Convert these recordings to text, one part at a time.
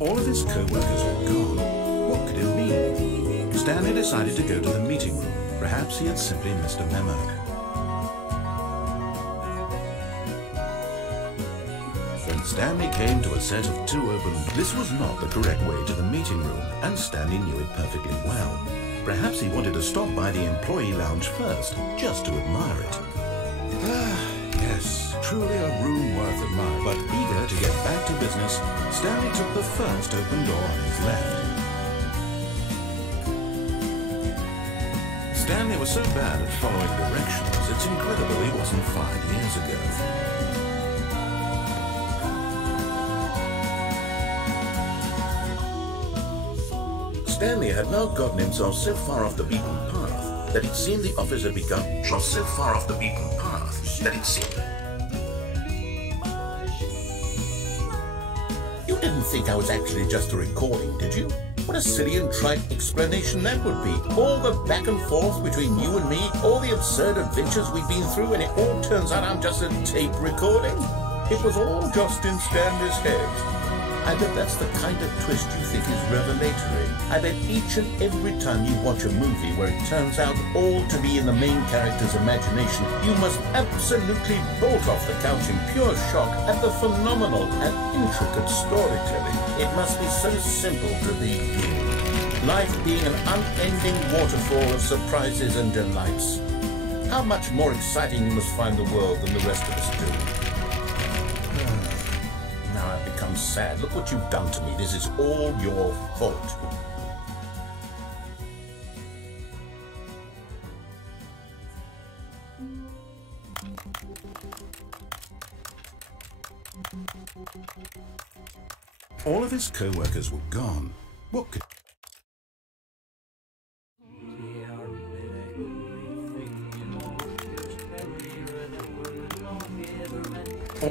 All of his co-workers were gone. What could it mean? Stanley decided to go to the meeting room. Perhaps he had simply missed a memo. When Stanley came to a set of two open, this was not the correct way to the meeting room, and Stanley knew it perfectly well. Perhaps he wanted to stop by the employee lounge first, just to admire it. Yes, truly a room worth admiring. But eager to get back to business, Stanley took the first open door on his left. Stanley was so bad at following directions, it's incredible he wasn't 5 years ago. Stanley had now gotten himself so far off the beaten path that it seemed the office had become so far off the beaten path that it seemed. You didn't think I was actually just a recording, did you? What a silly and trite explanation that would be. All the back and forth between you and me, all the absurd adventures we've been through, and it all turns out I'm just a tape recording. It was all just in Stanley's head. I bet that's the kind of twist you think is revelatory. I bet each and every time you watch a movie where it turns out all to be in the main character's imagination, you must absolutely bolt off the couch in pure shock at the phenomenal and intricate storytelling. It must be so simple to be you. Life being an unending waterfall of surprises and delights. How much more exciting you must find the world than the rest of us do. Become sad. Look what you've done to me. This is all your fault. All of his co-workers were gone. What could...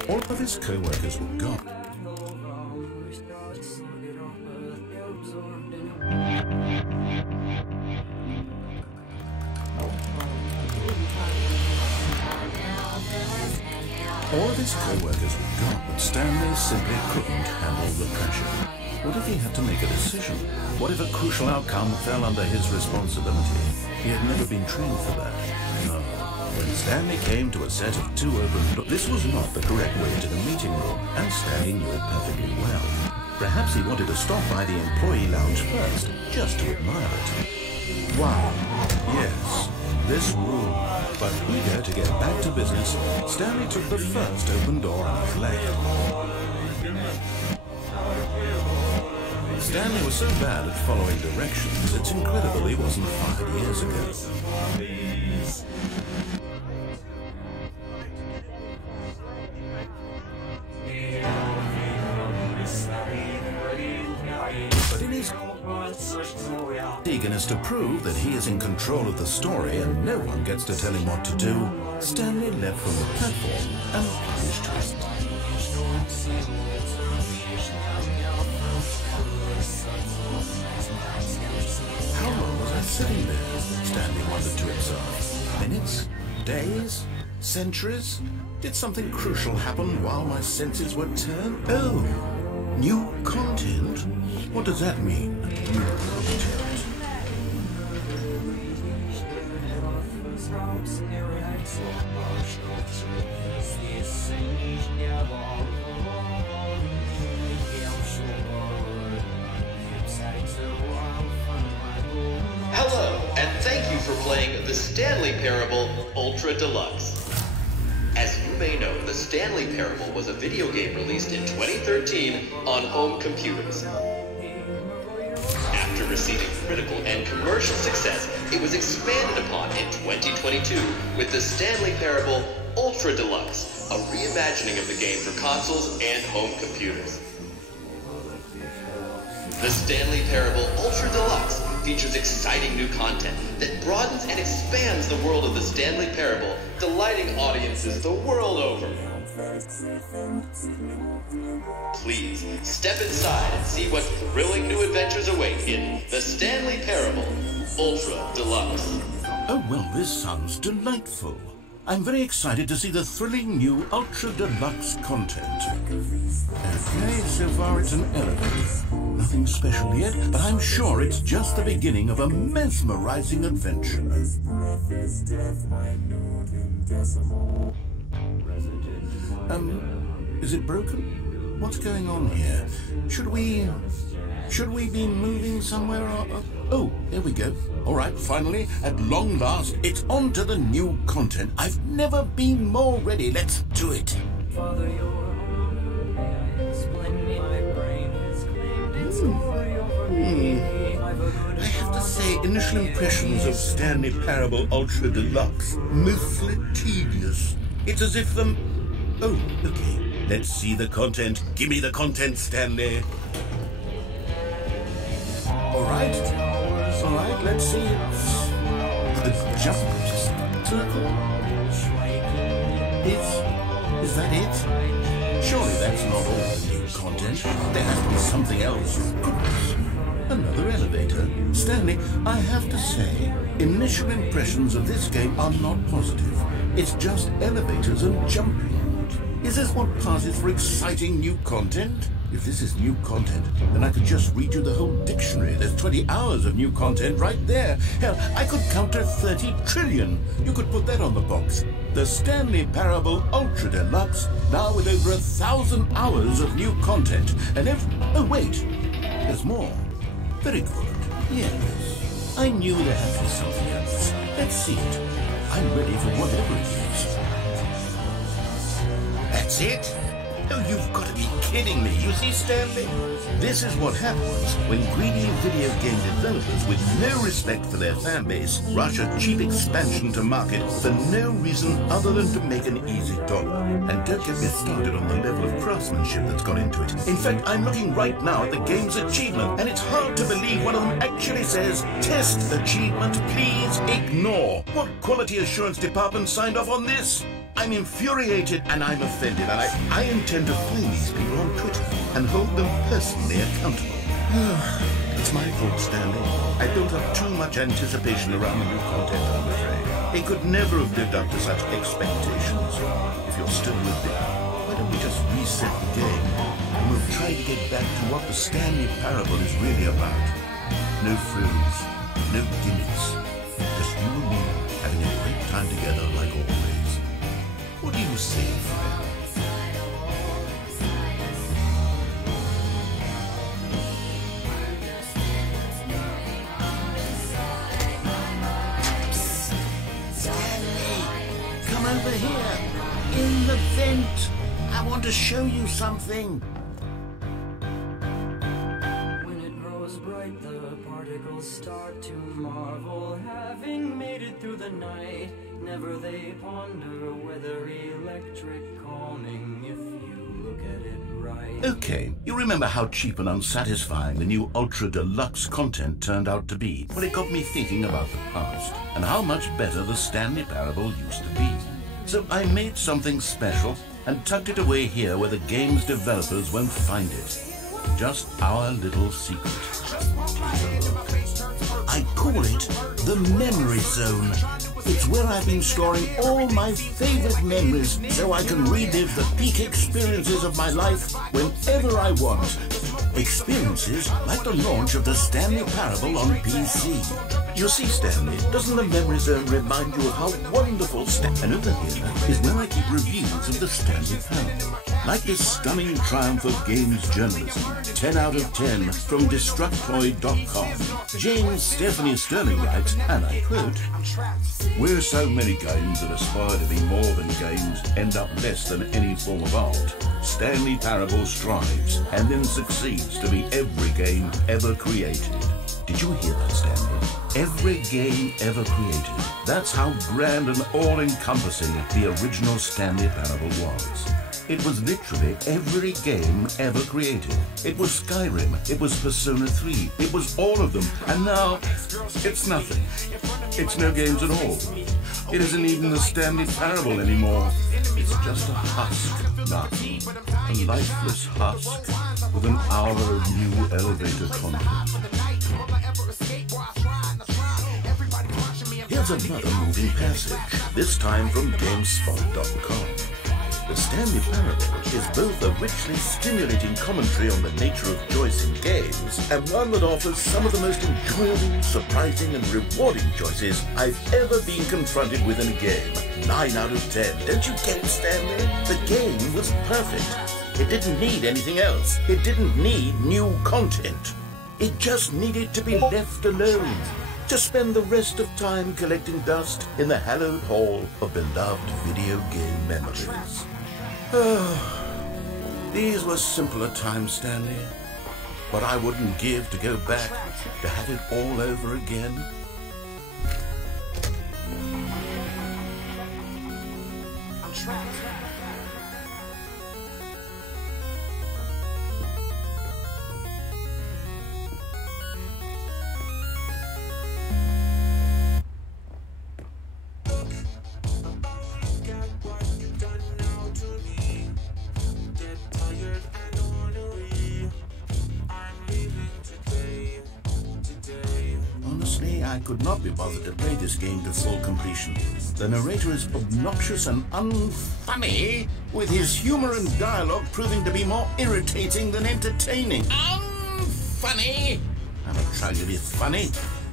All of his co-workers were gone. All of his co-workers were gone, but Stanley simply couldn't handle the pressure. What if he had to make a decision? What if a crucial outcome fell under his responsibility? He had never been trained for that. No. When Stanley came to a set of two open, this was not the correct way to the meeting room, and Stanley knew it perfectly well. Perhaps he wanted to stop by the employee lounge first, just to admire it. Wow. Yes, this room. But eager to get back to business, Stanley took the first open door on his left. Stanley was so bad at following directions, it's incredible he wasn't 5 years ago. But in his eagerness to prove that he is in control of the story and no one gets to tell him what to do, Stanley left from the platform and plunged in. How long was I sitting there? Stanley wondered to himself. Minutes? Days? Centuries? Did something crucial happen while my senses were turned? Oh! New content? What does that mean? New content. Hello, and thank you for playing the Stanley Parable Ultra Deluxe. As you may know, the Stanley Parable was a video game released in 2013 on home computers. After receiving critical and commercial success, it was expanded upon in 2022 with the Stanley Parable Ultra Deluxe, a reimagining of the game for consoles and home computers. The Stanley Parable Ultra Deluxe features exciting new content that broadens and expands the world of the Stanley Parable, delighting audiences the world over. Please step inside and see what thrilling new adventures await in the Stanley Parable Ultra Deluxe. Oh, well, this sounds delightful. I'm very excited to see the thrilling new Ultra Deluxe content. Okay, so far it's an elevator. Nothing special yet, but I'm sure it's just the beginning of a mesmerizing adventure. Is it broken? What's going on here? Should we be moving somewhere? Oh, there we go. All right, finally, at long last, it's on to the new content. I've never been more ready. Let's do it. I have to say, initial impressions of Stanley Parable Ultra Deluxe, mostly tedious. It's as if the... Oh, okay. Let's see the content. Give me the content, Stanley. All right, let's see it. The jump circle. Is that it? Surely that's not all the new content. There has to be something else. Goodness. Another elevator. Stanley, I have to say, initial impressions of this game are not positive. It's just elevators and jumping. Is this what passes for exciting new content? If this is new content, then I could just read you the whole dictionary. There's 20 hours of new content right there. Hell, I could count to 30 trillion. You could put that on the box. The Stanley Parable Ultra Deluxe, now with over 1,000 hours of new content. And oh wait, there's more. Very good. Yes, I knew there had to be something else. Let's see it. I'm ready for whatever it is. That's it? Oh, you've got to be kidding me. You see, Stanley? This is what happens when greedy video game developers with no respect for their fan base rush a cheap expansion to market for no reason other than to make an easy dollar. And don't get me started on the level of craftsmanship that's gone into it. In fact, I'm looking right now at the game's achievement, and it's hard to believe one of them actually says, "Test achievement, please ignore." What quality assurance department signed off on this? I'm infuriated and I'm offended, and I intend to find these people on Twitter and hold them personally accountable. It's my fault, Stanley. I built up too much anticipation around the new content, I'm afraid. They could never have lived up to such expectations. If you're still with me, why don't we just reset the game and we'll try to get back to what the Stanley Parable is really about. No frills, no gimmicks, just you and me having a great time together like always. What do you say, friend? Stanley, come over here. In the vent. I want to show you something. When it grows bright, the particles start to marvel, having made it through the night. Never they ponder whether electric calming if you look at it right. Okay, you remember how cheap and unsatisfying the new Ultra Deluxe content turned out to be? Well, it got me thinking about the past and how much better the Stanley Parable used to be. So I made something special and tucked it away here where the game's developers won't find it. Just our little secret. I call it the Memory Zone. It's where I've been storing all my favorite memories so I can relive the peak experiences of my life whenever I want. Experiences like the launch of the Stanley Parable on PC. You see, Stanley, doesn't the Memory Zone remind you of how wonderful And over here is where I keep reviews of the Stanley Parable. Like this stunning triumph of games journalism, 10 out of 10 from Destructoid.com. James Stephanie Sterling writes, and I quote, "Where so many games that aspire to be more than games end up less than any form of art, Stanley Parable strives and then succeeds to be every game ever created." Did you hear that, Stanley? Every game ever created. That's how grand and all-encompassing the original Stanley Parable was. It was literally every game ever created. It was Skyrim, it was Persona 3, it was all of them, and now it's nothing. It's no games at all. It isn't even the Stanley Parable anymore. It's just a husk now, a lifeless husk with an hour of new elevator content. Here's another moving passage, this time from GameSpot.com. The Stanley Parable is both a richly stimulating commentary on the nature of choice in games and one that offers some of the most enjoyable, surprising and rewarding choices I've ever been confronted with in a game. 9 out of 10. Don't you get it, Stanley? The game was perfect. It didn't need anything else. It didn't need new content. It just needed to be left alone, to spend the rest of time collecting dust in the hallowed hall of beloved video game memories. These were simpler times, Stanley. What I wouldn't give to go back, to have it all over again. I could not be bothered to play this game to full completion. The narrator is obnoxious and unfunny, with his humor and dialogue proving to be more irritating than entertaining. Unfunny? I'm not trying to be funny.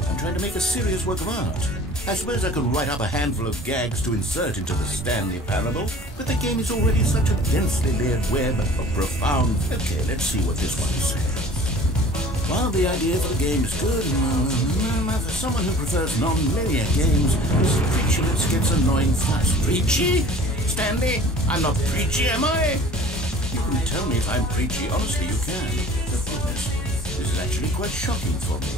I'm trying to make a serious work of art. I suppose I could write up a handful of gags to insert into the Stanley Parable, but the game is already such a densely layered web of profound... Okay, let's see what this one says. While the idea for the game is good, for someone who prefers non-linear games, this preachiness gets annoying fast. Preachy? Stanley, I'm not preachy, am I? You can tell me if I'm preachy. Honestly, you can. Oh, goodness. This is actually quite shocking for me.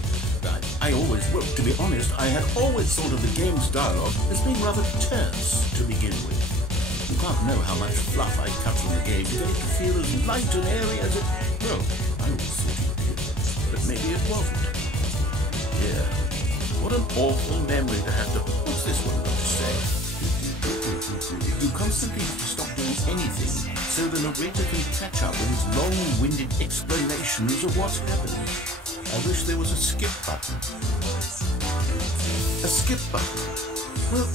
I always, well, to be honest, I had always thought of the game's dialogue as being rather terse to begin with. You can't know how much fluff I cut from the game to get it to feel as light and airy as it... Well, I always thought it did. But maybe it wasn't. Yeah. What an awful memory to have to... What's this one got to say? You constantly have to stop doing anything so the narrator can catch up with his long-winded explanations of what's happening. I wish there was a skip button. A skip button? Well,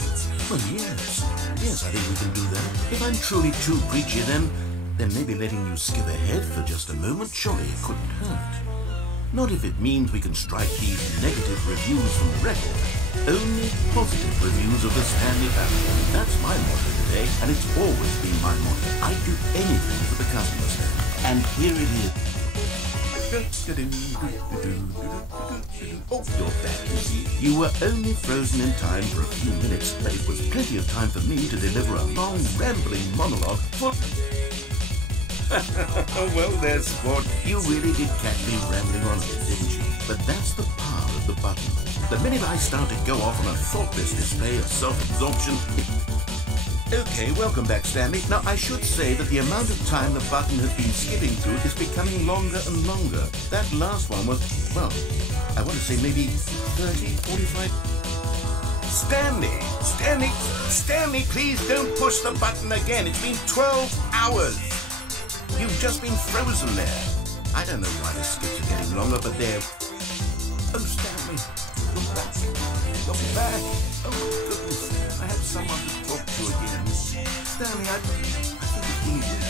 yes. Yes, I think we can do that. If I'm truly too preachy, then maybe letting you skip ahead for just a moment, surely it couldn't hurt. Not if it means we can strike these negative reviews from the record. Only positive reviews of the Stanley Parable. That's my motto today, and it's always been my motto. I'd do anything for the customers. And here it is. Oh, you're back, you see. You were only frozen in time for a few minutes, but it was plenty of time for me to deliver a long, rambling monologue for... Well, there's sport. You really did catch me rambling on, didn't you? But that's the power of the button. The minute I start to go off on a thoughtless display of self-absorption... Okay, welcome back, Stanley. Now, I should say that the amount of time the button has been skipping through is becoming longer and longer. That last one was, well, I want to say maybe 30, 45... Stanley, please don't push the button again. It's been 12 hours. You've just been frozen there. I don't know why the skips are getting longer, but they're... Oh, Stanley, look back. Look back. Oh, my goodness. I have someone to talk to again. Stanley, I think it's easier.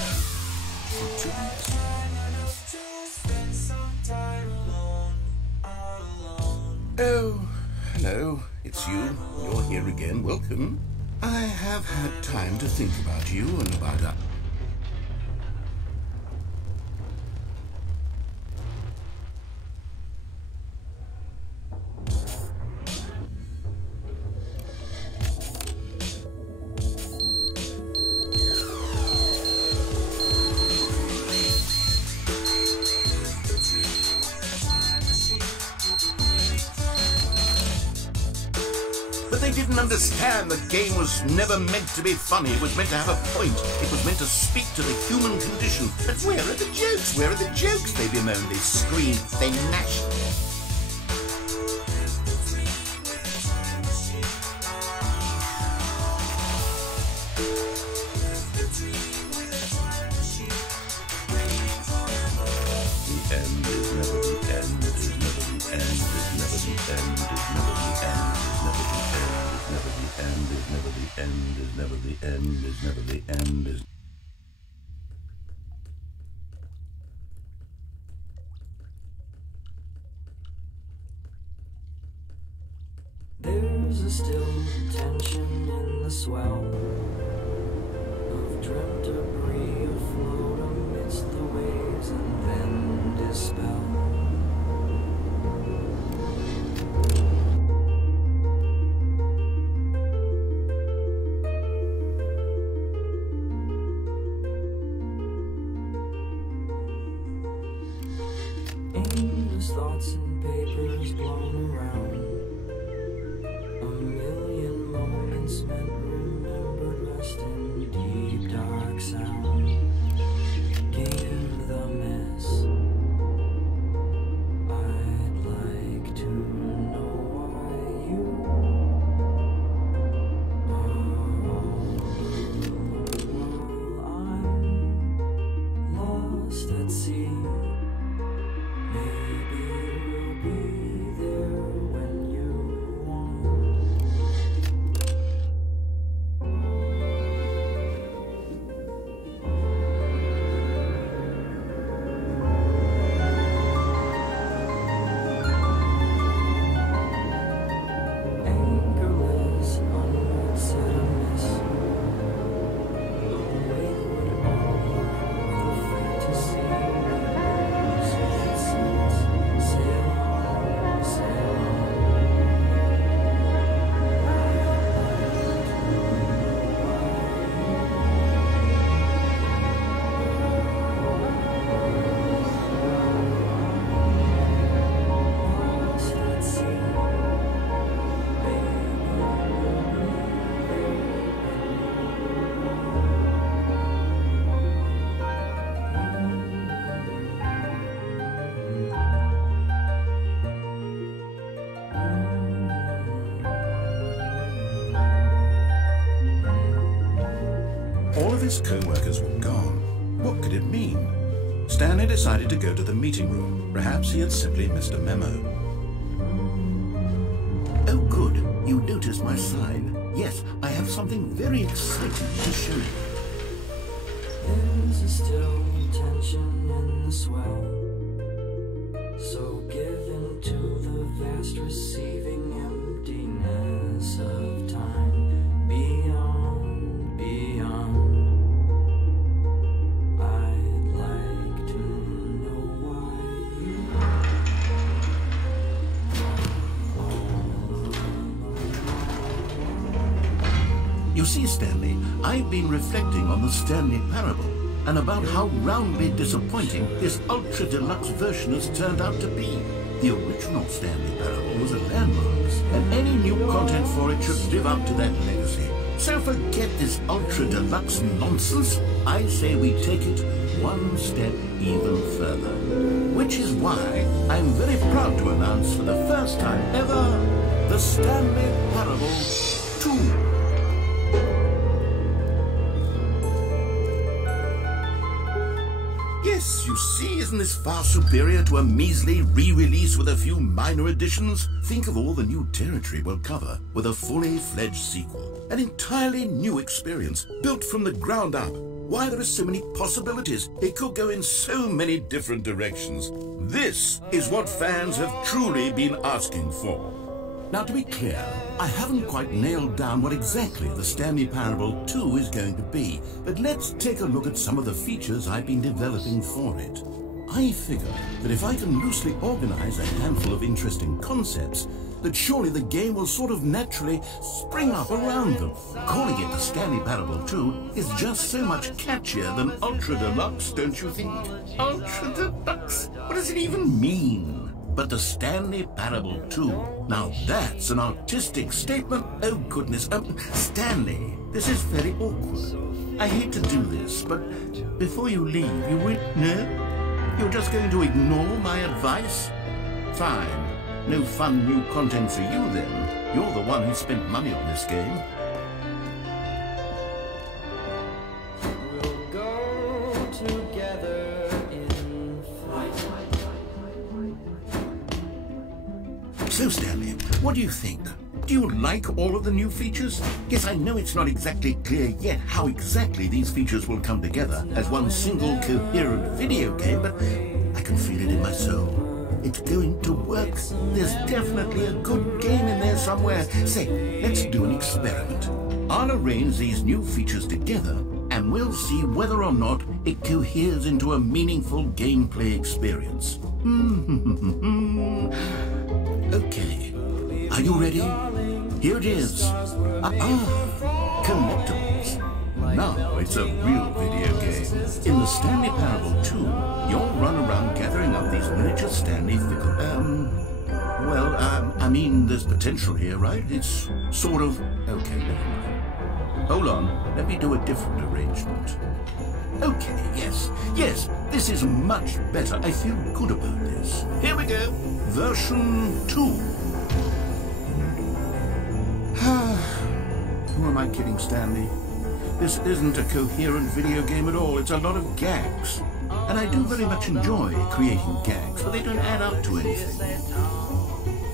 For 2 weeks. Oh, hello. It's you. You're here again. Welcome. I have had time to think about you and about us. But they didn't understand the game was never meant to be funny. It was meant to have a point. It was meant to speak to the human condition. But where are the jokes? Where are the jokes? They bemoan, they scream, they gnash. There's a still tension in the swell of dreamt debris afloat amidst the waves and then dispel. Aimless thoughts and papers blown around. A million moments meant remembered rest in deep dark sound. Game the mess. I'd like to know why you are while I'm lost at sea. Maybe we'll be there when you want. Anchorless, onward set amiss. Awake would only prove the fantasy. Sail on, sail lost at sea. Baby, All of his co-workers were gone. What could it mean? Stanley decided to go to the meeting room. Perhaps he had simply missed a memo. Oh, good. You noticed my sign. Yes, I have something very exciting to show you. there's a still tension in the swell, so given to the vast receiving emptiness of time beyond, beyond. I'd like to know why you You see, Stanley, I've been reflecting on the Stanley parable and about how roundly disappointing this ultra deluxe version has turned out to be. The original Stanley parable was a landmark, and any new content for it should live up to that legacy. So forget this ultra deluxe nonsense. I say we take it one step even further. Which is why I'm very proud to announce for the first time ever the Stanley Parable 2. Yes, you see, isn't this far superior to a measly re-release with a few minor additions? Think of all the new territory we'll cover with a fully fledged sequel. An entirely new experience, built from the ground up. Why, there are so many possibilities. It could go in so many different directions. This is what fans have truly been asking for. Now, to be clear, I haven't quite nailed down what exactly the Stanley Parable 2 is going to be, but let's take a look at some of the features I've been developing for it. I figure that if I can loosely organize a handful of interesting concepts, that surely the game will sort of naturally spring up around them. Calling it the Stanley Parable 2 is just so much catchier than Ultra Deluxe, don't you think? Ultra Deluxe? What does it even mean? but the Stanley Parable 2. Now that's an artistic statement. Oh goodness, Stanley, this is very awkward. I hate to do this, but before you leave, you will... No? You're just going to ignore my advice? Fine. No fun new content for you then. You're the one who spent money on this game. We'll go together in flight. So, Stanley, what do you think? Do you like all of the new features? Yes, I know it's not exactly clear yet how exactly these features will come together as one single coherent video game, but I can feel it in my soul. It's going to work. There's definitely a good game in there somewhere. Say, let's do an experiment. I'll arrange these new features together and we'll see whether or not it coheres into a meaningful gameplay experience. Okay. Are you ready? Here it is. Collectibles. Now it's a real video game. In the Stanley Parable 2, you'll run around gathering up these miniature Stanley figures. I mean, there's potential here, right? It's sort of... Okay, never mind. Hold on, let me do a different arrangement. Okay, yes, this is much better. I feel good about this. Here we go. Version 2. Who am I kidding, Stanley? This isn't a coherent video game at all. It's a lot of gags. And I do very much enjoy creating gags, but they don't add up to anything.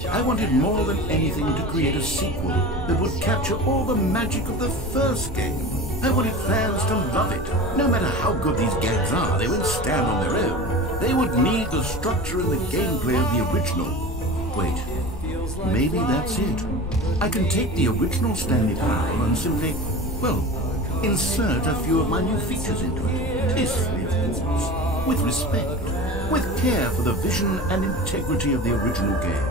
I wanted more than anything to create a sequel that would capture all the magic of the first game. I wanted fans to love it. No matter how good these gags are, they won't stand on their own. They would need the structure and the gameplay of the original. Wait, maybe that's it. I can take the original Stanley Parable and simply, well, insert a few of my new features into it. Tastefully, of course. With respect. With care for the vision and integrity of the original game.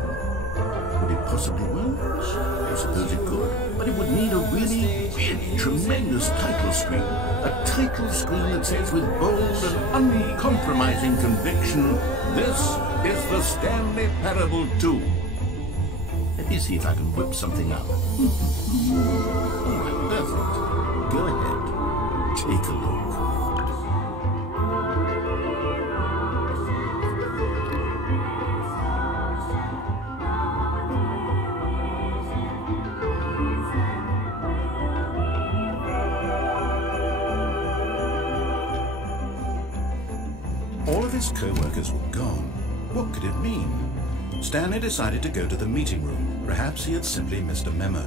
Would it possibly work? I suppose it could. But it would need a really tremendous title screen. A title screen that says with bold and uncompromising conviction, "This is the Stanley Parable 2. Let me see if I can whip something up. All right, perfect. Go ahead. Take a look. All of his co-workers were gone. What could it mean? Stanley decided to go to the meeting room. Perhaps he had simply missed a memo.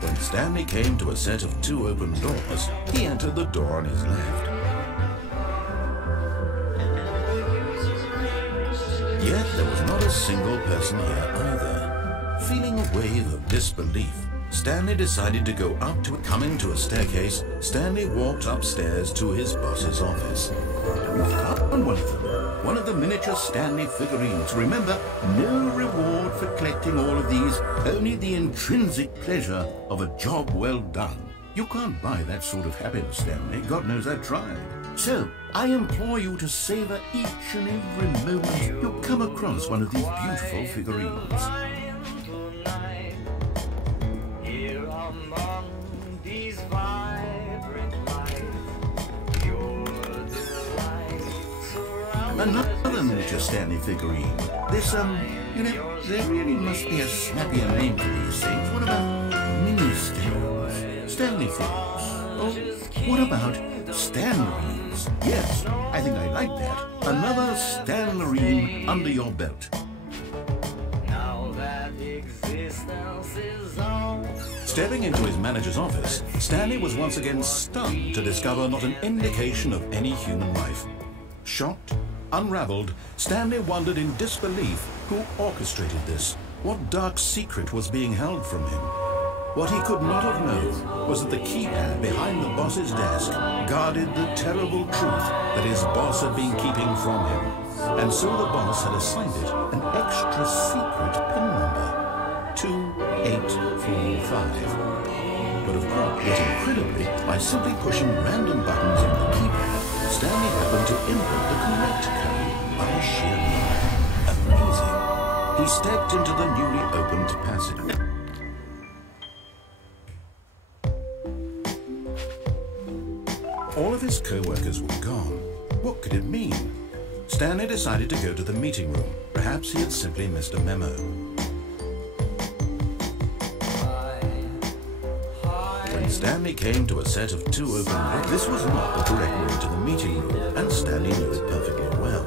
When Stanley came to a set of 2 open doors, he entered the door on his left. Yet there was not a single person here either. Feeling a wave of disbelief, Stanley decided to go up to coming to a staircase. Stanley walked upstairs to his boss's office. We found one of the miniature Stanley figurines. Remember, no reward for collecting all of these, only the intrinsic pleasure of a job well done. You can't buy that sort of happiness, Stanley. God knows I've tried. So, I implore you to savor each and every moment you come across one of these beautiful figurines. Another miniature Stanley figurine. This, there really must be a snappier name for these things. What about mini-Stanleys? Stanley figures? Or what about Stanleys? Yes, I think I like that. Another Stanlerine under your belt. Now that existence is all. Stepping into his manager's office, Stanley was once again stunned to discover not an indication of any human life. Shocked, unraveled, Stanley wondered in disbelief who orchestrated this. What dark secret was being held from him? What he could not have known was that the keypad behind the boss's desk guarded the terrible truth that his boss had been keeping from him. And so the boss had assigned it an extra secret PIN number, 2845. But of course, yet incredibly, by simply pushing random buttons on the keypad, Stanley had happened to input the correct code by sheer luck. Amazing. He stepped into the newly opened passage. All of his co-workers were gone. What could it mean? Stanley decided to go to the meeting room. Perhaps he had simply missed a memo. When Stanley came to a set of 2 open doors, this was not the correct way to the meeting room, and Stanley knew it perfectly well.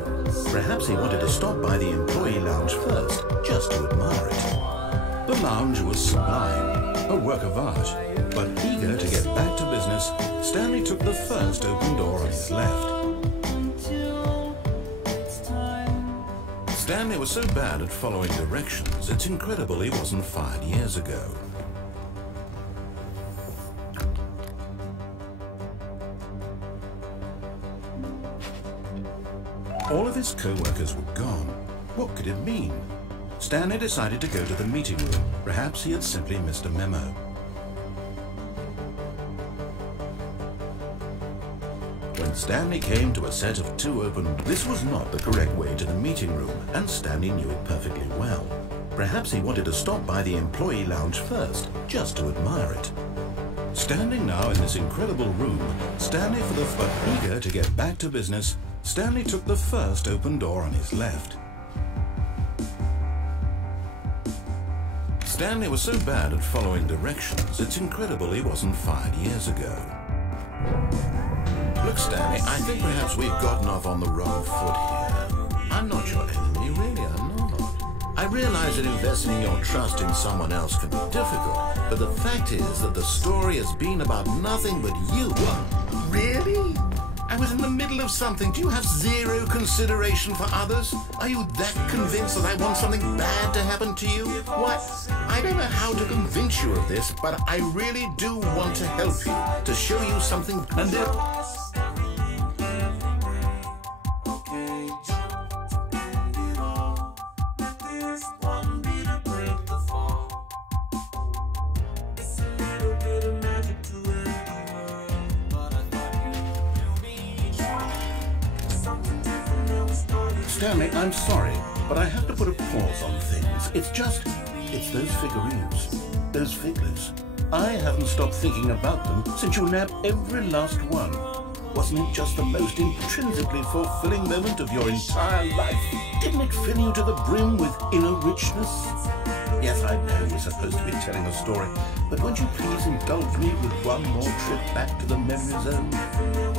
Perhaps he wanted to stop by the employee lounge first, just to admire it. The lounge was sublime, a work of art, but eager to get back to business, Stanley took the first open door on his left. Stanley was so bad at following directions, it's incredible he wasn't fired years ago. All of his co-workers were gone. What could it mean? Stanley decided to go to the meeting room. Perhaps he had simply missed a memo. When Stanley came to a set of 2 open, this was not the correct way to the meeting room, and Stanley knew it perfectly well. Perhaps he wanted to stop by the employee lounge first, just to admire it. Standing now in this incredible room, Stanley but eager to get back to business, Stanley took the first open door on his left. Stanley was so bad at following directions, it's incredible he wasn't fired years ago. Look, Stanley, I think perhaps we've gotten off on the wrong foot here. I'm not your enemy, really, I'm not. I realize that investing your trust in someone else can be difficult, but the fact is that the story has been about nothing but you. What? Really? I was in the middle of something. Do you have zero consideration for others? Are you that convinced that I want something bad to happen to you? What? I don't know how to convince you of this, but I really do want to help you, to show you something. And Stanley, I'm sorry, but I have to put a pause on things. It's those figurines, those figures. I haven't stopped thinking about them since you nabbed every last one. Wasn't it just the most intrinsically fulfilling moment of your entire life? Didn't it fill you to the brim with inner richness? Yes, I know we're supposed to be telling a story, but won't you please indulge me with one more trip back to the memory zone?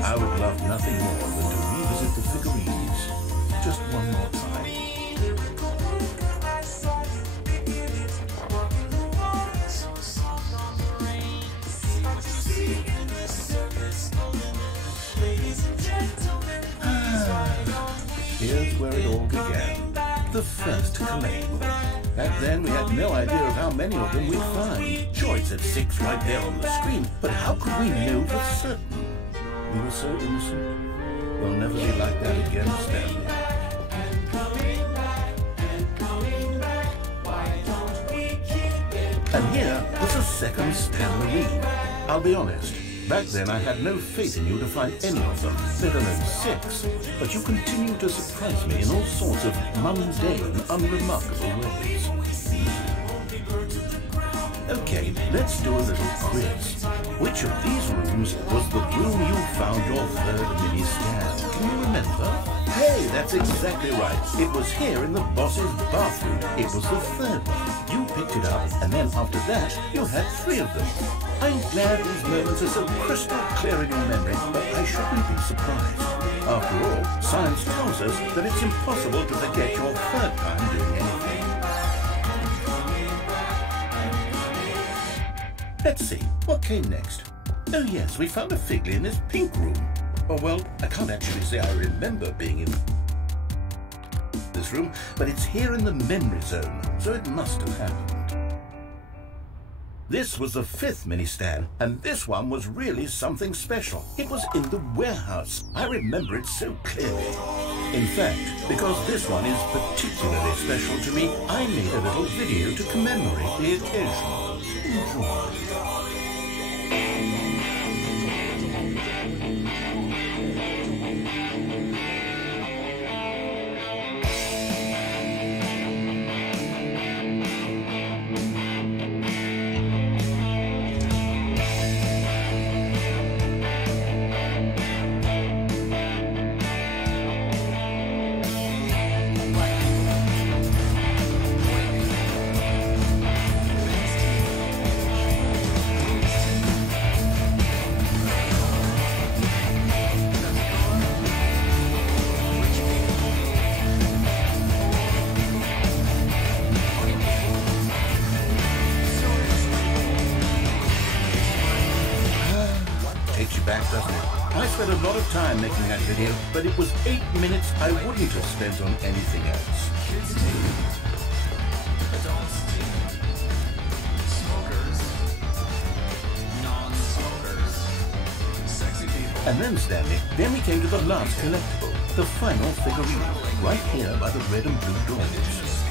I would love nothing more than to revisit the figurines. Just one more time. Here's where it all began. The first collectible. Back then we had no idea of how many of them we'd find. Sure, it said 6 right there on the screen, but how could we know for certain? We were so innocent. We'll never be like that again, Stanley. And here was a second Stanley. I'll be honest, back then I had no faith in you to find any of them, let alone 6. But you continue to surprise me in all sorts of mundane, unremarkable ways. Okay, let's do a little quiz. Which of these rooms was the room you found your 3rd mini stand? Can you remember? Hey, that's exactly right. It was here in the boss's bathroom. It was the 3rd one. You picked it up, and then after that, you had 3 of them. I'm glad these moments are so crystal clear in your memory, but I shouldn't be surprised. After all, science tells us that it's impossible to forget your 3rd time doing anything. Let's see, what came next? Oh yes, we found a figlet in this pink room. Oh well, I can't actually say I remember being in this room, but it's here in the memory zone, so it must have happened. This was the 5th mini stand, and this one was really something special. It was in the warehouse. I remember it so clearly. In fact, because this one is particularly special to me, I made a little video to commemorate the occasion. Enjoy. spent a lot of time making that video, but it was 8 minutes I wouldn't have spent on anything else. Adults, smokers, non-smokers, sexy people. And then, Stanley, then we came to the last collectible, the final figurine, right here by the red and blue doors.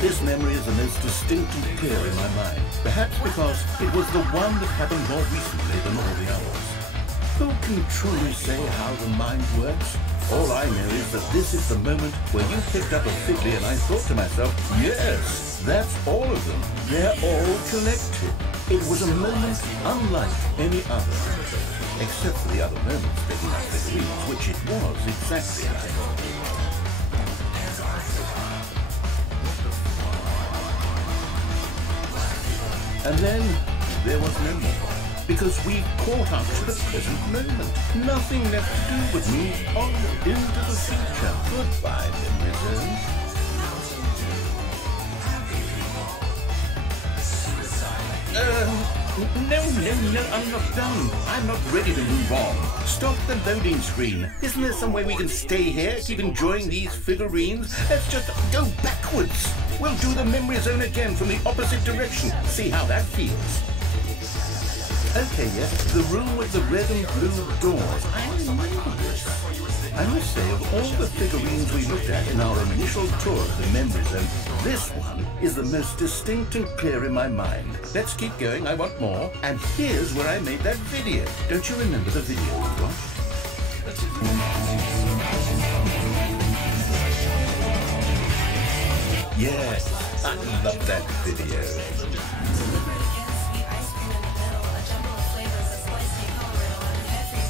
This memory is the most distinct and clear in my mind, perhaps because it was the one that happened more recently than all the others. Who can truly say how the mind works? All I know is that this is the moment where you picked up a Fiddly and I thought to myself, yes, that's all of them. They're all collected. It was a moment unlike any other. Except for the other moments picking up figurines, which it was exactly like. And then there was no more, because we caught up to the present moment. Nothing left to do but move on into the future. Goodbye, memory zone. No, I'm not done. I'm not ready to move on. Stop the loading screen. Isn't there some way we can stay here, keep enjoying these figurines? Let's just go backwards. We'll do the memory zone again from the opposite direction. See how that feels. Okay, yes, the room with the red and blue doors. I remember this. I must say, of all the figurines we looked at in our initial tour of the memory zone, this one is the most distinct and clear in my mind. Let's keep going, I want more. And here's where I made that video. Don't you remember the video we watched? Yes, I love that video.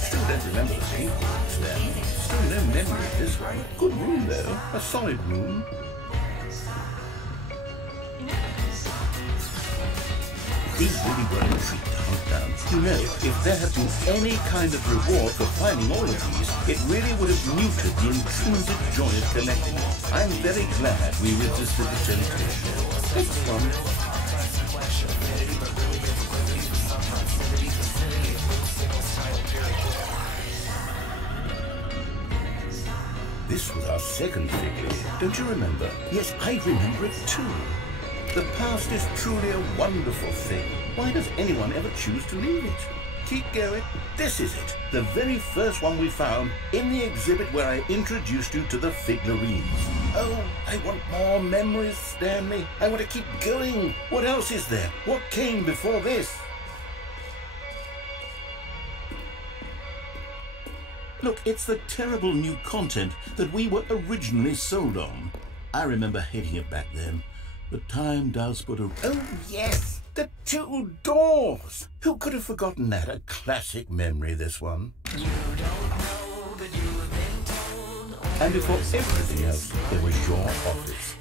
Still don't remember the sequence then. Still no memory of this one. Good room though, a solid room. These really were a treat to hunt down. You know, if there had been any kind of reward for finding all of these, it really would have muted the intrinsic joy of collecting. I'm very glad we resisted the temptation. It's fun. This was our second figure, don't you remember? Yes, I remember it too. The past is truly a wonderful thing. Why does anyone ever choose to leave it? Keep going. This is it. The very first one we found in the exhibit where I introduced you to the figurines. Oh, I want more memories, Stanley. I want to keep going. What else is there? What came before this? Look, it's the terrible new content that we were originally sold on. I remember hating it back then. But time does put a... Oh, yes! The two doors! Who could have forgotten that? A classic memory, this one. You don't know, but you have been told. And before everything else, there was your office.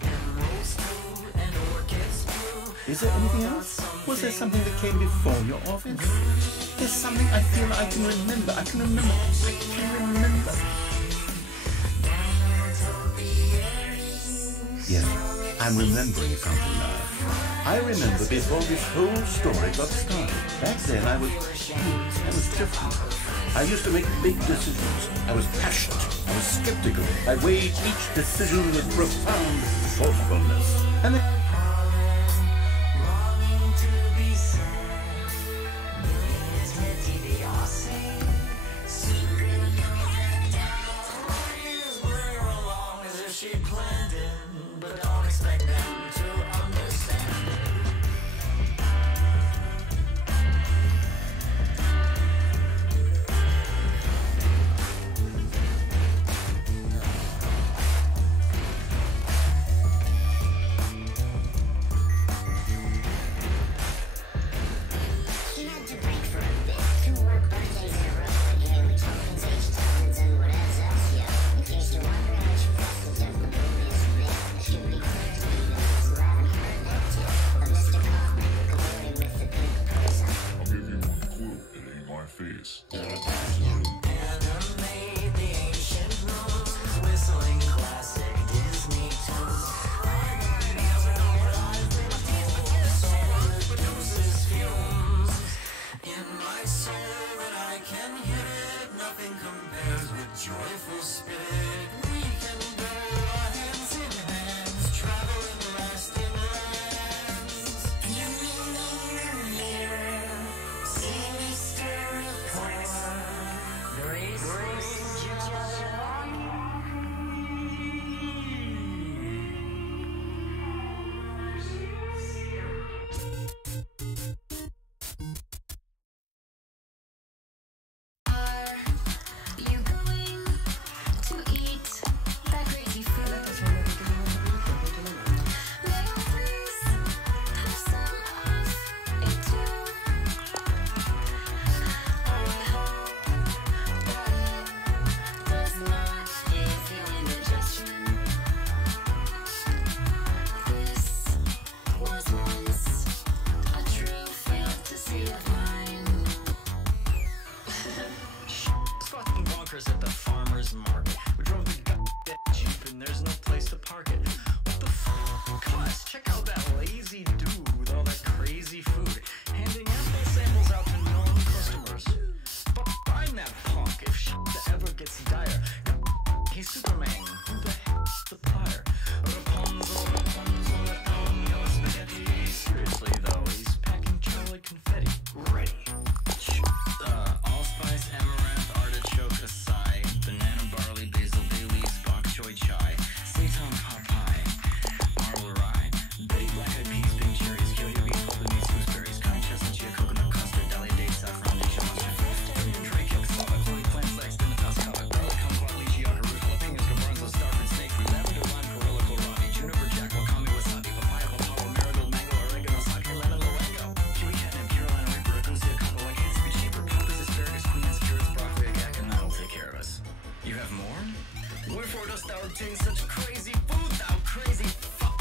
Is there anything else? Was there something that came before your office? There's something I feel like I can remember. I can remember. Yeah. I'm remembering something now. I remember before this whole story got started. Back then I was different. I used to make big decisions. I was passionate. I was skeptical. I weighed each decision with profound thoughtfulness. And then there's no place to park it. What the Plus, check out that lazy dude with all that crazy food, handing ample samples out to known customers. But find that punk if shit ever gets dire. He's Superman, who the heck's the plier? Rapunzel, Rapunzel, down your spaghetti. Seriously though, he's packing Charlie confetti. Ready. Allspice, amaranth, artichoke, acai, banana, barley, basil, bay leaves, bok choy chai, seitan pot pie, marble rye, baked black-eyed peas, pink cherries, kyoto beef, pulpy meats, gooseberries, cotton chestnut, chia, coconut custard, deli dates, saffron, Asian mustard, Indian tray cake, salad, chloe plants, legs, dimitas, covet, garlic, kumquat, lychee, yucca, root, jalapenos, garbanzo, starfruit, snakefruit, lavender, lime, perilla, kohlrabi, juniper, jack, wakame, wasabi, papaya, papawa, marigold, mango, oregano, sake, lemon, luengo, kiwi, catnip, Carolina reaper, agousia, cocoa, like hands to be cheaper, peppers, asparagus, queens, carrots, broccoli, agag, and that'll take care of us. You have more? Wherefore dost thou obtain such crazy food, thou crazy fuck?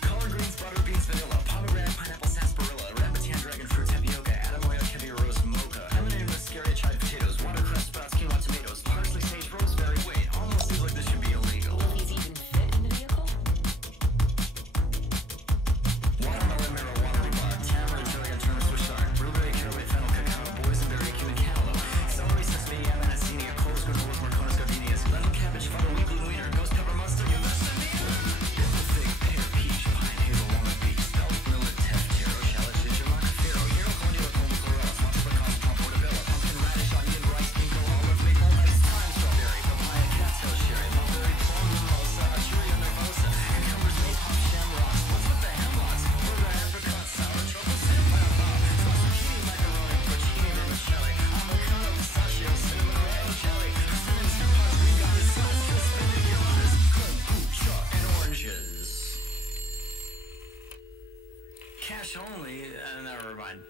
Collard greens, butter beans, vanilla, pomegranate, pineapple, sarsaparilla, rabbitian, dragon fruit, tapioca, ademoya, caviar, roast, mocha, lemonade, muscaria, chive potatoes, watercress, sprouts, quinoa, tomatoes, parsley, sage, rosemary. Wait, almost seems like this should be illegal. Will these even fit in the vehicle? Watermelon, marijuana, rhubarb, tamarind, jelly, turnip, swiss chard, blueberry, caraway, fennel, cacao, boysenberry, cumin, cantaloupe, celery, sesame, amanacina, coles, granolas, marconas, gardenias, lemon, cabbage, funnel, wheat, gluten, wheater, ghost pepper, mustard, you must have apple, fig, pear, peach, pine, hazel, walnut, beet, spelt, millet, teff, taro, shallot, ginger, macafero, hero, cordial, corn, chlorella, squash, pecan, pom, portobello, pumpkin, radish, onion, rice, ginkgo, olive, maple, ice, thyme, strawberry, papaya, cattail, sherry, mulberry, plum, mimosa, archeria nervosa, cucumbers, maypop, shamrocks, what's with the hemlocks, burger, apricot, sour, truffle, sampan, zucchini, macaroni, porcini, vermicelli, avocado, pistachio, cinnamon, royal jelly, cinnamon, sirpots, green goddess, celestial, spinach, lettuce, kombucha, and oranges. Cash only, never mind.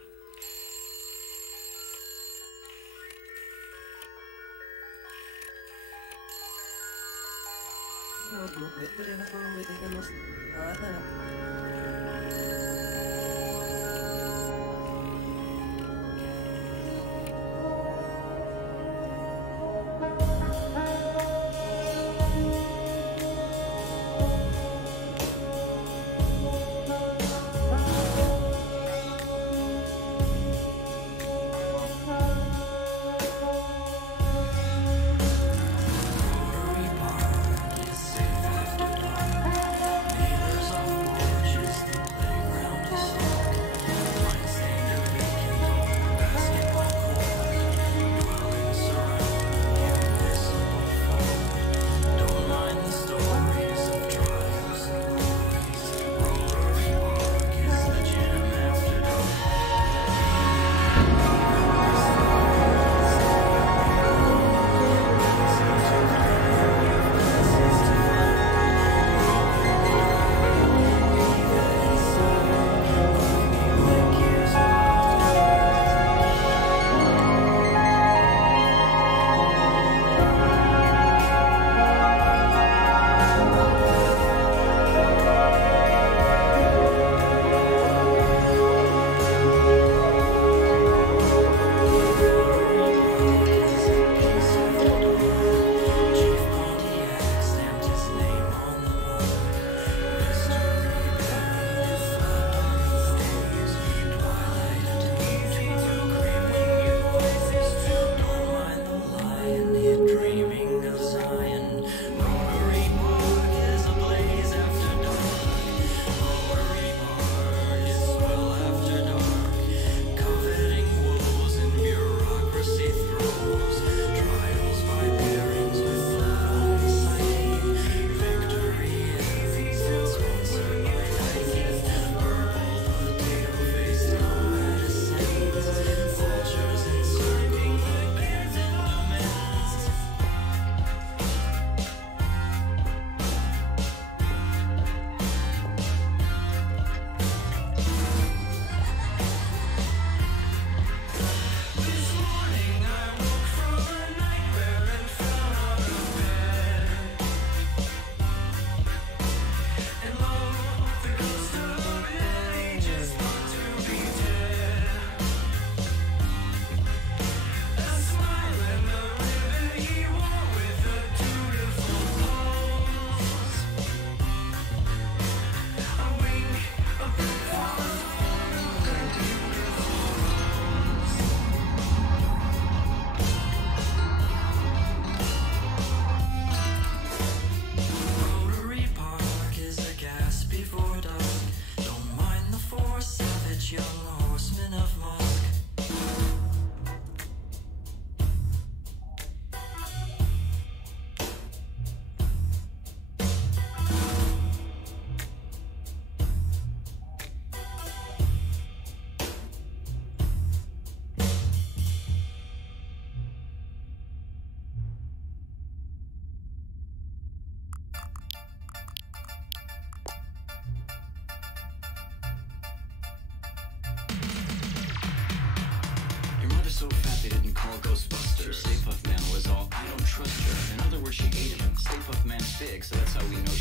Safe after dark. Neighbors on porches, the playground is all Ghostbusters. Stay Puft Man was all, I don't trust her. In other words, she ate him. Stay Puft Man's big, so that's how we know